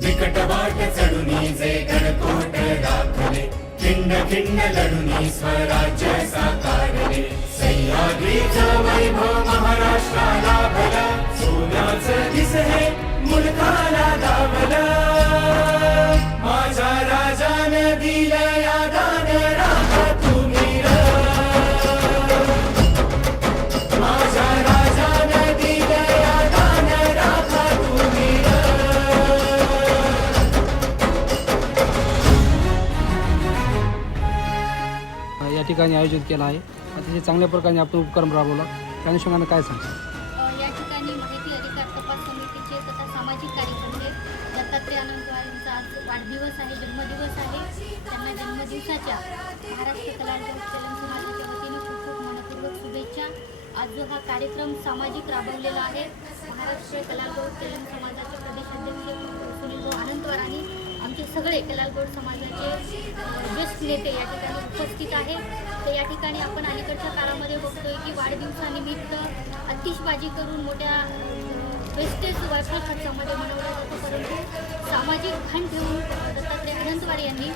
विकटवाट चढुनी जे गडकोट दाखले, खिंड खिंड लढुनी स्वराज्य साकारले. सह्याद्रीचं वैभव महाराष्ट्राला भलं, सोन्याचं दिस हे मुलखाला दावलं. माझ्या राजानं दिलं या दान राखा तुम्ही र. माझ्या राजानं दिलं या दान राखा तुम्ही र. या ठिकाणी आयोजित केला आहे. अतिशय चांगल्या प्रकारे आपण उपक्रम राबवला. त्या अनुषंगाने काय सांगता? या ठिकाणी माहिती अधिकार तपास समितीचे तथा सामाजिक कार्यकर्ते दत्तात्रय अनंतवार यांचा आज वाढदिवस आहे, जन्मदिवस आहे. त्यांना जन्मदिवसाच्या महाराष्ट्र कलागौड तेलंग समाजाच्या वतीने खूप खूप मनपूर्वक शुभेच्छा. आज जो हा कार्यक्रम सामाजिक राबवलेला आहे, महाराष्ट्र कलागौड तेलंग समाजाचे प्रदेशाध्यक्ष सुनील अनंतवार आणि आमचे सगळे कलागौड समाजाचे ज्येष्ठ नेते या ठिकाणी उपस्थित आहेत. तर या ठिकाणी आपण अलीकडच्या काळामध्ये बघतोय की वाढदिवसानिमित्त आतिषबाजी करून मोठ्या वेस्टेज वारसा खर्चामध्ये मनवला जातो, परंतु सामाजिक भान ठेवून दत्तात्रय अनंतवार यांनी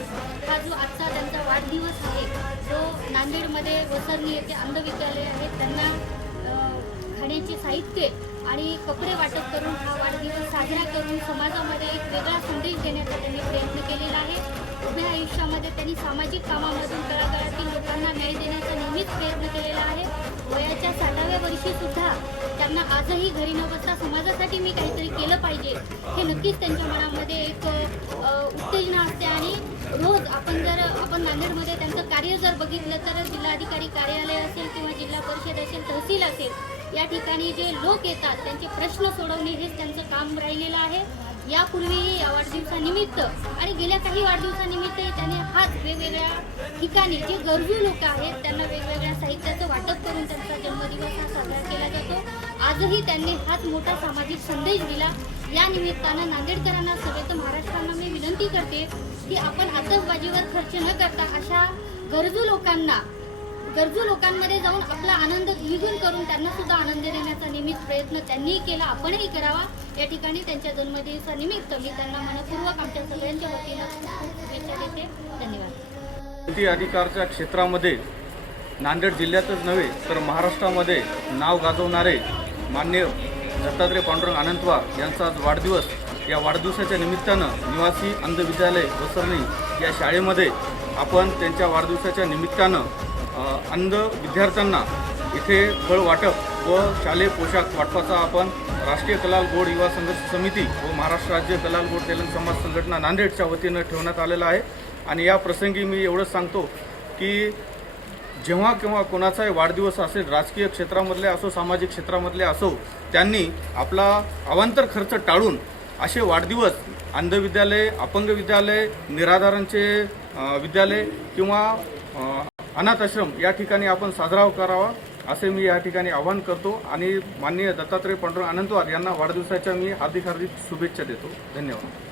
हा जो आजचा त्यांचा वाढदिवस आहे तो नांदेडमध्ये वसरणी येथे अंध विद्यालय आहे, त्यांना खाण्याचे साहित्य आणि कपडे वाटप करून हा वाढदिवस साजरा करून समाजामध्ये एक वेगळा संदेश देण्याचा त्यांनी प्रयत्न केलेला आहे. उभ्या आयुष्यामध्ये त्यांनी सामाजिक कामामधून तळागाळातील लोकांना न्याय देण्याचा नेहमीच प्रयत्न केलेला आहे. वयाच्या 60व्या वर्षी सुद्धा त्यांना आजही घरी न बसता समाजासाठी मी काहीतरी केलं पाहिजे हे नक्कीच त्यांच्या मनामध्ये एक उत्तेजना असते. आणि रोज आपण नांदेडमध्ये त्यांचं कार्य जर बघितलं तर जिल्हाधिकारी कार्यालय असेल किंवा जिल्हा परिषद असेल, तहसील असेल, या ठिकाणी जे लोक येतात त्यांचे प्रश्न सोडवणे हेच त्यांचं काम राहिलेलं आहे. यापूर्वीही या वाढदिवसानिमित्त आणि गेल्या काही वाढदिवसानिमित्तही त्याने हाच वेगवेगळ्या ठिकाणी जे गरजू लोक आहेत त्यांना वेगवेगळ्या साहित्याचं वाटप करून त्यांचा जन्मदिवस हा साजरा केला जातो. आजही त्यांनी हाच मोठा सामाजिक संदेश दिला. या निमित्तानं नांदेडकरांना सगळं महाराष्ट्रांना मी विनंती करते की आपण आतषबाजीवर खर्च न करता अशा गरजू लोकांमध्ये जाऊन आपला आनंद द्विगुण करून त्यांना सुद्धा आनंद देण्याचा नेहमीच प्रयत्न त्यांनीही केला, आपणही करावा. या ठिकाणी त्यांच्या जन्मदिवसानिमित्त मी त्यांना मनपूर्वक आमच्या सगळ्यांच्या वतीनं शुभेच्छा देते. धन्यवाद. माहिती अधिकारच्या क्षेत्रामध्ये नांदेड जिल्ह्यातच नव्हे तर महाराष्ट्रामध्ये नाव गाजवणारे माननीय दत्तात्रय पांडुरंग अनंतवार यांचा आज वाढदिवस. या वाढदिवसाच्या निमित्तानं निवासी अंध विद्यालय वसरणी या शाळेमध्ये आपण त्यांच्या वाढदिवसाच्या निमित्तानं अंध विद्यार्थ्यांना इथे फळ वाटप व शालेय पोशाख वाटपाचा आपण राष्ट्रीय कलाल गोड युवा संघर्ष समिती व महाराष्ट्र राज्य कलाल गोड तेलंग समाज संघटना नांदेडच्या वतीनं ठेवण्यात आलेला आहे. आणि या प्रसंगी मी एवढंच सांगतो की जेव्हा केव्हा कोणाचाही वाढदिवस असेल, राजकीय क्षेत्रामधले असो, सामाजिक क्षेत्रामधले असो, त्यांनी आपला अवांतर खर्च टाळून असे वाढदिवस अंध विद्यालय, अपंग विद्यालय, निराधारांचे विद्यालय किंवा अनाथ आश्रम या ठिकाणी आपण साजरा करावा असे मी या ठिकाणी आवाहन करतो. आणि माननीय दत्तात्रय पांडुरंग अनंतवार यांना वाढदिवसाच्या मी हार्दिक शुभेच्छा देतो. धन्यवाद.